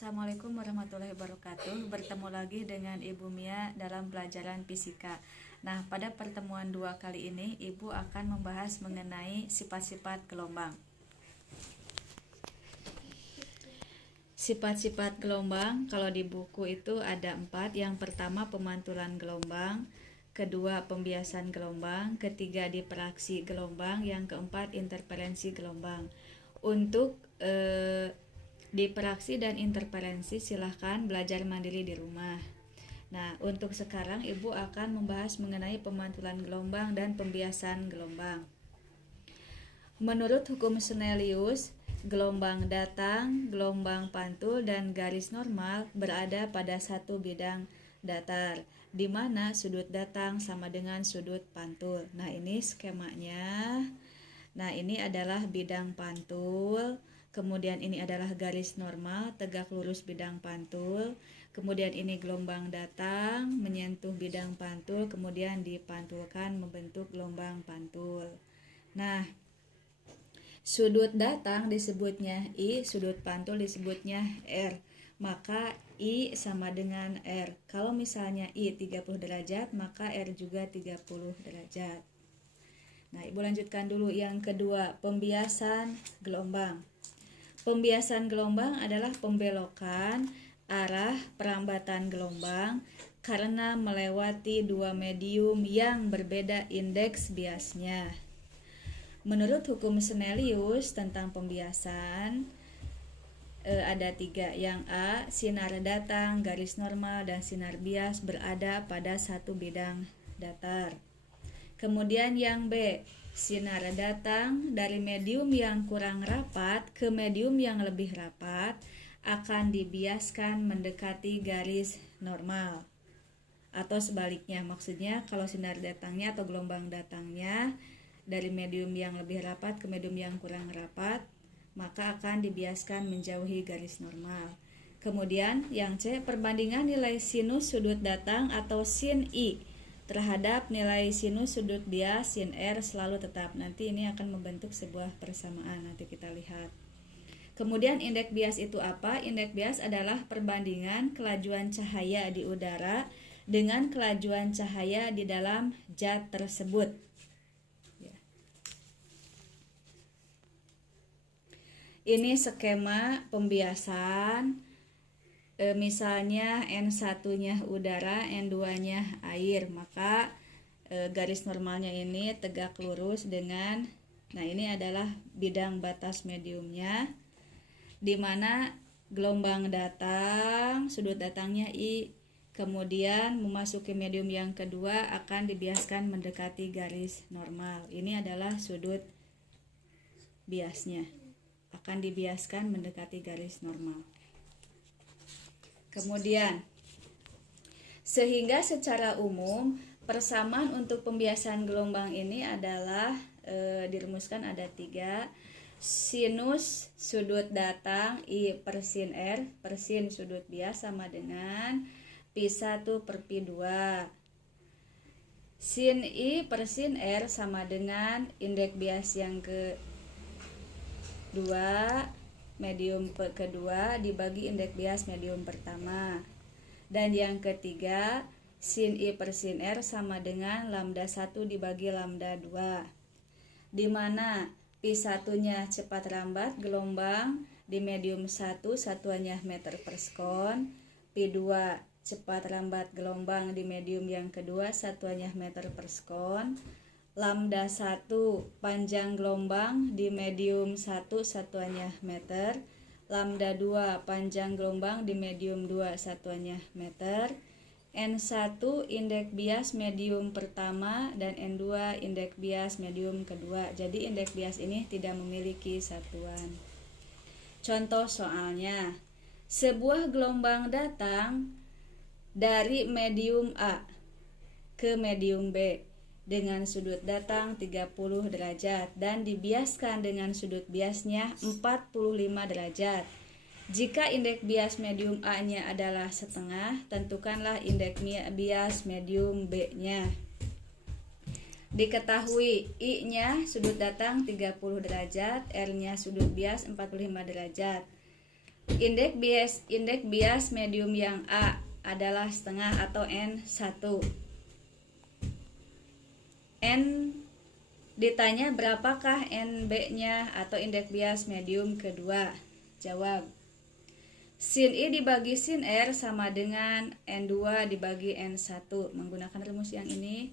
Assalamualaikum warahmatullahi wabarakatuh. Bertemu lagi dengan Ibu Mia dalam pelajaran fisika. Nah, pada pertemuan 2 kali ini Ibu akan membahas mengenai sifat-sifat gelombang. Sifat-sifat gelombang kalau di buku itu ada 4. Yang pertama pemantulan gelombang, kedua pembiasan gelombang, ketiga difraksi gelombang, yang keempat interferensi gelombang. Untuk difraksi dan interferensi silahkan belajar mandiri di rumah. Nah, untuk sekarang Ibu akan membahas mengenai pemantulan gelombang dan pembiasan gelombang. Menurut hukum Snellius, gelombang datang, gelombang pantul, dan garis normal berada pada satu bidang datar, di mana sudut datang sama dengan sudut pantul. Nah, ini skemanya. Nah, ini adalah bidang pantul. Kemudian ini adalah garis normal, tegak lurus bidang pantul. Kemudian ini gelombang datang, menyentuh bidang pantul, kemudian dipantulkan membentuk gelombang pantul. Nah, sudut datang disebutnya I, sudut pantul disebutnya R. Maka I sama dengan R. Kalau misalnya I 30 derajat, maka R juga 30 derajat. Nah, Ibu lanjutkan dulu yang kedua, pembiasan gelombang. Pembiasan gelombang adalah pembelokan arah perambatan gelombang karena melewati dua medium yang berbeda indeks biasnya. Menurut hukum Snellius tentang pembiasan ada 3. Yang A, sinar datang, garis normal, dan sinar bias berada pada satu bidang datar. Kemudian yang B, sinar datang dari medium yang kurang rapat ke medium yang lebih rapat akan dibiaskan mendekati garis normal. Atau sebaliknya, maksudnya kalau sinar datangnya atau gelombang datangnya dari medium yang lebih rapat ke medium yang kurang rapat, maka akan dibiaskan menjauhi garis normal. Kemudian yang C, perbandingan nilai sinus sudut datang atau sin I terhadap nilai sinus sudut bias sin R selalu tetap. Nanti ini akan membentuk sebuah persamaan, nanti kita lihat. Kemudian indeks bias itu apa? Indeks bias adalah perbandingan kelajuan cahaya di udara dengan kelajuan cahaya di dalam zat tersebut. Ini skema pembiasan. Misalnya N1-nya udara, N2-nya air, maka garis normalnya ini tegak lurus dengan, nah ini adalah bidang batas mediumnya, di mana gelombang datang, sudut datangnya I, kemudian memasuki medium yang kedua akan dibiaskan mendekati garis normal. Ini adalah sudut biasnya, akan dibiaskan mendekati garis normal. Kemudian, sehingga secara umum persamaan untuk pembiasan gelombang ini adalah dirumuskan ada 3. Sinus sudut datang I per sin R per sin sudut bias sama dengan Pi1 per Pi2. Sin I per sin R sama dengan indeks bias yang kedua, medium kedua dibagi indeks bias medium pertama. Dan yang ketiga, sin I per sin R sama dengan lambda 1 dibagi lambda 2. Di mana Pi1-nya cepat rambat gelombang di medium 1 satuannya meter per sekon, Pi2 cepat rambat gelombang di medium yang kedua satuannya meter per sekon, lambda 1 panjang gelombang di medium 1 satuannya meter, lambda 2 panjang gelombang di medium 2 satuannya meter, N1 indeks bias medium pertama dan N2 indeks bias medium kedua. Jadi indeks bias ini tidak memiliki satuan. Contoh soalnya, sebuah gelombang datang dari medium A ke medium B dengan sudut datang 30 derajat dan dibiaskan dengan sudut biasnya 45 derajat. Jika indeks bias medium A-nya adalah setengah, tentukanlah indeks bias medium B-nya. Diketahui I-nya sudut datang 30 derajat, R-nya sudut bias 45 derajat. Indeks bias medium yang A adalah setengah atau N1. N ditanya berapakah NB-nya atau indeks bias medium kedua. Jawab. Sin I dibagi sin R sama dengan N2 dibagi N1. Menggunakan rumus yang ini.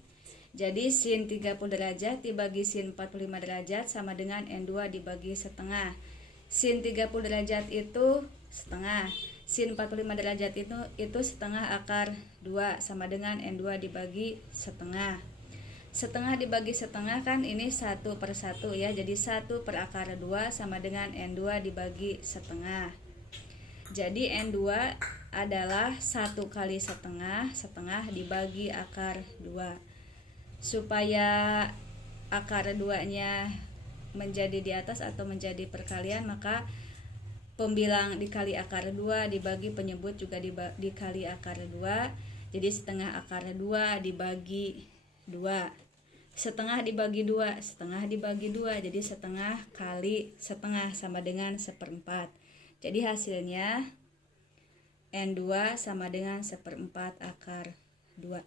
Jadi sin 30 derajat dibagi sin 45 derajat sama dengan N2 dibagi setengah. Sin 30 derajat itu setengah. Sin 45 derajat itu setengah akar 2 sama dengan N2 dibagi setengah. Setengah dibagi setengah kan ini 1/1 ya. Jadi 1 per akar 2 sama dengan N2 dibagi setengah. Jadi N2 adalah 1 kali setengah, setengah dibagi akar 2. Supaya akar 2-nya menjadi di atas atau menjadi perkalian, maka pembilang dikali akar 2 dibagi penyebut juga dikali akar 2. Jadi setengah akar 2 dibagi 2. Setengah dibagi 2, setengah dibagi 2. Jadi setengah kali setengah sama dengan 1/4. Jadi hasilnya N2 sama dengan 1/4 akar 2.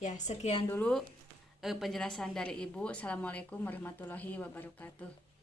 Ya, sekian dulu penjelasan dari Ibu. Assalamualaikum warahmatullahi wabarakatuh.